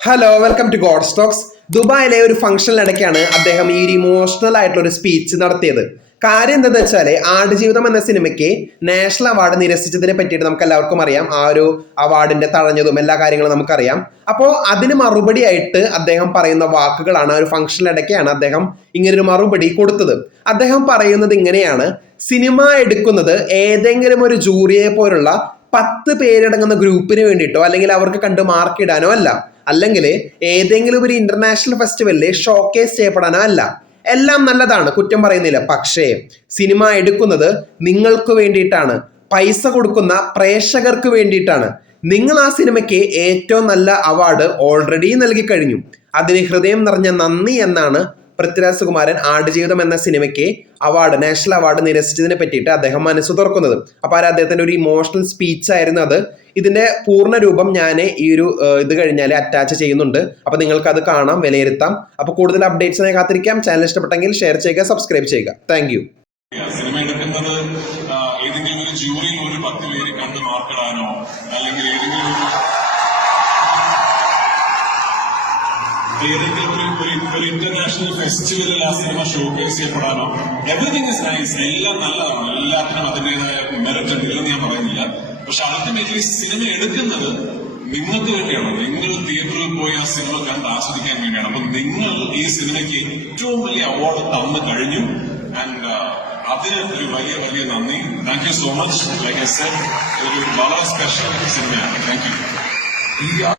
Hello, welcome to God Stocks. ദുബായിലെ ഒരു ഫംഗ്ഷനിലിടയ്ക്കാണ് അദ്ദേഹം ഈ ഒരു ഇമോഷണൽ ആയിട്ടുള്ള ഒരു സ്പീച്ച് നടത്തിയത്. കാര്യം എന്താണെന്ന് വെച്ചാൽ ആടുജീവിതം എന്ന സിനിമയ്ക്ക് നാഷണൽ അവാർഡ് നിരസിച്ചതിനെ പറ്റിയിട്ട് നമുക്ക് എല്ലാവർക്കും അറിയാം. ആ ഒരു അവാർഡിന്റെ തഴഞ്ഞതും എല്ലാ കാര്യങ്ങളും നമുക്കറിയാം. അപ്പോൾ അതിന് മറുപടിയായിട്ട് അദ്ദേഹം പറയുന്ന വാക്കുകളാണ്. ആ ഒരു ഫംഗ്ഷനിലിടയ്ക്കാണ് അദ്ദേഹം ഇങ്ങനൊരു മറുപടി കൊടുത്തത്. അദ്ദേഹം പറയുന്നത് ഇങ്ങനെയാണ്: സിനിമ എടുക്കുന്നത് ഏതെങ്കിലും ഒരു ജൂറിയെ പോലുള്ള 10 പേരടങ്ങുന്ന ഗ്രൂപ്പിന് വേണ്ടിയിട്ടോ അല്ലെങ്കിൽ അവർക്ക് കണ്ട് മാർക്കിടാനോ അല്ല, അല്ലെങ്കിൽ ഏതെങ്കിലും ഒരു ഇന്റർനാഷണൽ ഫെസ്റ്റിവലിൽ ഷോക്കേസ് ചെയ്യപ്പെടാനോ അല്ല. എല്ലാം നല്ലതാണ്, കുറ്റം പറയുന്നില്ല. പക്ഷേ സിനിമ എടുക്കുന്നത് നിങ്ങൾക്ക് വേണ്ടിയിട്ടാണ്, പൈസ കൊടുക്കുന്ന പ്രേക്ഷകർക്ക് വേണ്ടിയിട്ടാണ്. നിങ്ങൾ ആ സിനിമയ്ക്ക് ഏറ്റവും നല്ല അവാർഡ് ഓൾറെഡി നൽകി കഴിഞ്ഞു. അതിന് ഹൃദയം നിറഞ്ഞ നന്ദി എന്നാണ് പൃഥ്വിരാജ് സുകുമാരൻ ആടുജീവിതം എന്ന സിനിമയ്ക്ക് നാഷണൽ അവാർഡ് നിരസിച്ചതിനെ പറ്റിയിട്ട് അദ്ദേഹം മനസ്സ് തുറക്കുന്നത്. അപ്പോൾ അദ്ദേഹത്തിന്റെ ഒരു ഇമോഷണൽ സ്പീച്ച് ആയിരുന്നു അത്. ഇതിന്റെ പൂർണ്ണ രൂപം ഞാൻ ഈ ഒരു ഇത് കഴിഞ്ഞാൽ അറ്റാച്ച് ചെയ്യുന്നുണ്ട്. അപ്പോൾ നിങ്ങൾക്ക് അത് കാണാം, വിലയിരുത്താം. അപ്പോൾ കൂടുതൽ അപ്ഡേറ്റ്സിനെ കാത്തിരിക്കാം. ചാനൽ ഇഷ്ടപ്പെട്ടെങ്കിൽ ഷെയർ ചെയ്യുക, സബ്സ്ക്രൈബ് ചെയ്യുക. Thank you. സിനിമ എടുക്കുന്നത് ഏതെങ്കിലും ഒരു ജൂറിയിൽ ഒരു 10 പേര് കണ്ട് മാർക്കിടാനോ അല്ലെങ്കിൽ ഏതെങ്കിലും ഒരു ഇന്റർനാഷണൽ ഫെസ്റ്റിവലിൽ ആ സിനിമ ഷോക്കേസ് ചെയ്യപ്പെടാനോ, എവറിഥിങ് ഇസ് നൈസ്, എല്ലാം നല്ലതാണ്, എല്ലാത്തിനും അതിന്റേതായ മെറിറ്റ് ഉണ്ടെന്ന് ഞാൻ പറയുന്നില്ല. പക്ഷെ അൾട്ടിമേറ്റ്ലി സിനിമ എടുക്കുന്നത് നിങ്ങൾക്ക് വേണ്ടിയാണ്. നിങ്ങൾ തിയേറ്ററിൽ പോയി ആ സിനിമ കണ്ട് ആസ്വദിക്കാൻ വേണ്ടിയാണ്. അപ്പൊ നിങ്ങൾ ഈ സിനിമയ്ക്ക് ഏറ്റവും വലിയ അവാർഡ് തന്നു കഴിഞ്ഞു. ആൻഡ് അതിന് ഒരു വലിയ വലിയ നന്ദി. Thank you so much. Like I said, ഒരു വളരെ സ്പെഷ്യൽ സിനിമയാണ്. Thank U.